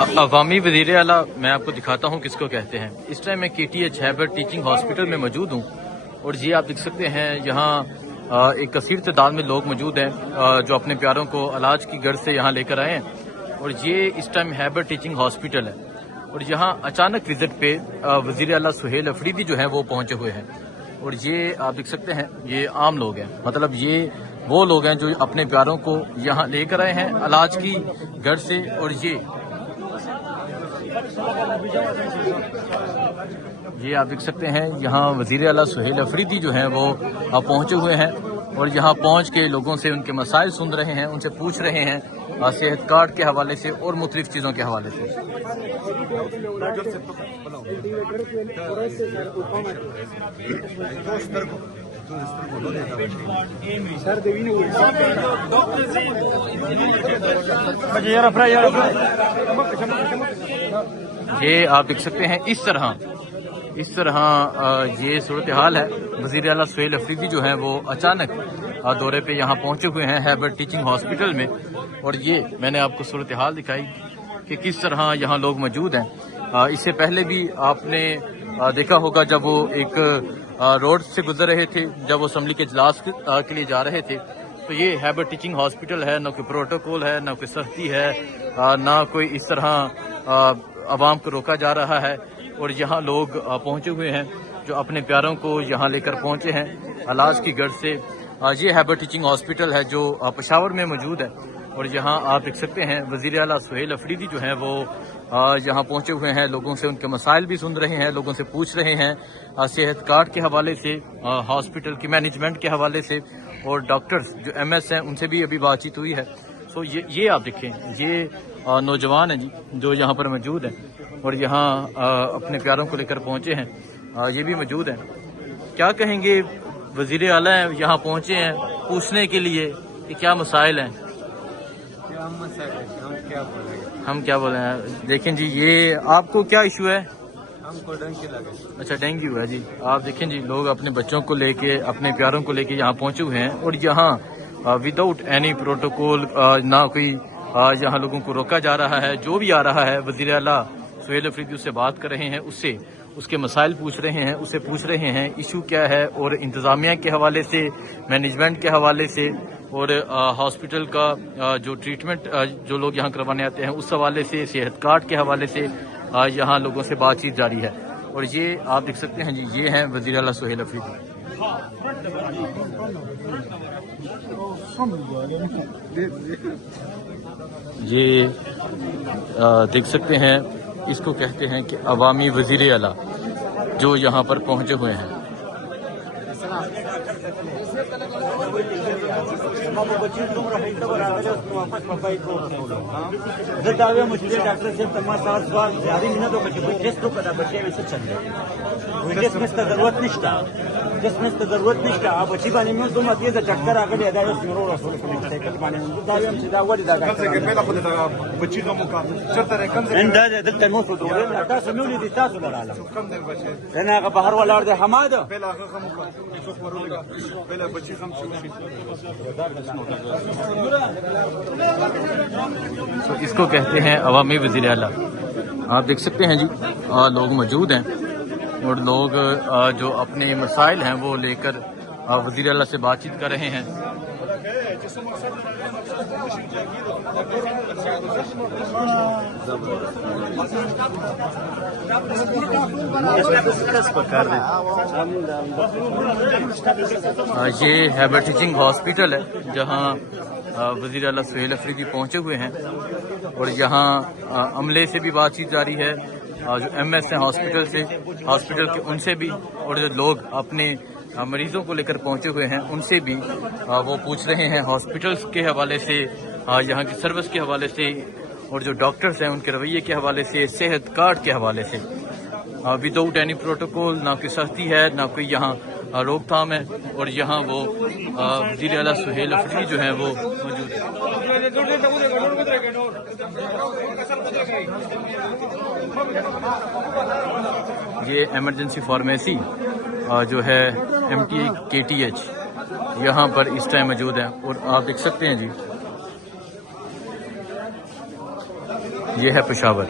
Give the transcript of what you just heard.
عوامی وزیر اعلیٰ میں آپ کو دکھاتا ہوں کس کو کہتے ہیں۔ اس ٹائم میں KTH ہیبر ٹیچنگ ہاسپٹل میں موجود ہوں اور یہ آپ دیکھ سکتے ہیں یہاں ایک کثیر تعداد میں لوگ موجود ہیں جو اپنے پیاروں کو علاج کی غرض سے یہاں لے کر آئے ہیں، اور یہ اس ٹائم ہیبر ٹیچنگ ہاسپٹل ہے اور یہاں اچانک وزٹ پہ وزیر اعلیٰ سہیل افریدی جو ہیں وہ پہنچے ہوئے ہیں، اور یہ آپ دیکھ سکتے ہیں یہ عام لوگ ہیں، مطلب یہ وہ لوگ ہیں جو اپنے پیاروں کو یہاں لے کر آئے ہیں علاج کی غرض سے، اور یہ آپ دیکھ سکتے ہیں یہاں وزیر اعلیٰ سہیل افریدی جو ہیں وہ پہنچے ہوئے ہیں اور یہاں پہنچ کے لوگوں سے ان کے مسائل سن رہے ہیں، ان سے پوچھ رہے ہیں صحت کارڈ کے حوالے سے اور مختلف چیزوں کے حوالے سے۔ یہ آپ دیکھ سکتے ہیں اس طرح یہ صورتحال ہے۔ وزیر اعلیٰ سہیل افریدی جو ہیں وہ اچانک دورے پہ یہاں پہنچے ہوئے ہیں ہیبر ٹیچنگ ہاسپٹل میں، اور یہ میں نے آپ کو صورتحال دکھائی کہ کس طرح یہاں لوگ موجود ہیں۔ اس سے پہلے بھی آپ نے دیکھا ہوگا جب وہ ایک روڈ سے گزر رہے تھے، جب وہ اسمبلی کے اجلاس کے لیے جا رہے تھے، تو یہ ہیبر ٹیچنگ ہاسپٹل ہے، نہ کوئی پروٹوکول ہے، نہ کوئی سختی ہے، نہ کوئی اس طرح عوام کو روکا جا رہا ہے، اور یہاں لوگ پہنچے ہوئے ہیں جو اپنے پیاروں کو یہاں لے کر پہنچے ہیں علاج کی غرض سے۔ یہ ہیبر ٹیچنگ ہاسپٹل ہے جو پشاور میں موجود ہے، اور یہاں آپ دیکھ سکتے ہیں وزیر اعلیٰ سہیل افریدی جو ہیں وہ یہاں پہنچے ہوئے ہیں، لوگوں سے ان کے مسائل بھی سن رہے ہیں، لوگوں سے پوچھ رہے ہیں صحت کارڈ کے حوالے سے، ہاسپٹل کی مینجمنٹ کے حوالے سے، اور ڈاکٹرز جو MS ہیں ان سے بھی ابھی بات چیت ہوئی ہے۔ سو یہ آپ دیکھیں، یہ نوجوان ہیں جی جو یہاں پر موجود ہیں اور یہاں اپنے پیاروں کو لے کر پہنچے ہیں، یہ بھی موجود ہیں۔ کیا کہیں گے وزیر اعلیٰ یہاں پہنچے ہیں پوچھنے کے لیے کہ کیا مسائل ہیں؟ ہم کیا بولیں ہیں؟ دیکھیں جی یہ آپ کو کیا ایشو ہے؟ ہم کو ڈینگی لگے۔ اچھا ڈینگی ہے جی۔ آپ دیکھیں جی لوگ اپنے بچوں کو لے کے، اپنے پیاروں کو لے کے یہاں پہنچے ہوئے ہیں، اور یہاں وداؤٹ اینی پروٹوکول نہ کوئی یہاں لوگوں کو روکا جا رہا ہے۔ جو بھی آ رہا ہے وزیر اعلیٰ سہیل افریدی اس سے بات کر رہے ہیں، اس کے مسائل پوچھ رہے ہیں، اسے پوچھ رہے ہیں ایشو کیا ہے، اور انتظامیہ کے حوالے سے، مینجمنٹ کے حوالے سے، اور ہاسپٹل کا جو ٹریٹمنٹ جو لوگ یہاں کروانے آتے ہیں اس حوالے سے، صحت کارڈ کے حوالے سے یہاں لوگوں سے بات چیت جاری ہے۔ اور یہ آپ دیکھ سکتے ہیں جی یہ ہیں وزیر اعلیٰ سہیل افریدی۔ یہ دیکھ سکتے ہیں اس کو کہتے ہیں کہ عوامی وزیر اعلیٰ جو یہاں پر پہنچے ہوئے ہیں۔ جس میں ضرورت نہیں تھا آپ اچھی بانی میں تم آتی ہے چکر آ کر ادا سائیکل بانے باہر والا حماد اس کو کہتے ہیں عوامی وزیر اعلیٰ۔ آپ دیکھ سکتے ہیں جی لوگ موجود ہیں، اور لوگ جو اپنے مسائل ہیں وہ لے کر وزیر اعلیٰ سے بات چیت کر رہے ہیں۔ یہ ہیبر ٹیچنگ ہاسپٹل ہے جہاں وزیر اعلیٰ سہیل افریدی پہنچے ہوئے ہیں، اور یہاں عملے سے بھی بات چیت جاری ہے، جو MS ہیں ہاسپٹل کے ان سے بھی، اور جو لوگ اپنے مریضوں کو لے کر پہنچے ہوئے ہیں ان سے بھی وہ پوچھ رہے ہیں ہاسپٹلس کے حوالے سے، یہاں کی سروس کے حوالے سے، اور جو ڈاکٹرز ہیں ان کے رویے کے حوالے سے، صحت کارڈ کے حوالے سے۔ وداؤٹ اینی پروٹوکول، نہ کوئی سختی ہے، نہ کوئی یہاں روک تھام ہے، اور یہاں وہ وزیر اعلیٰ سہیل افریدی جو ہیں وہ موجود ہیں۔ یہ ایمرجنسی فارمیسی جو ہے MTI KTH یہاں پر اس ٹائم موجود ہے، اور آپ دیکھ سکتے ہیں جی یہ ہے پشاور.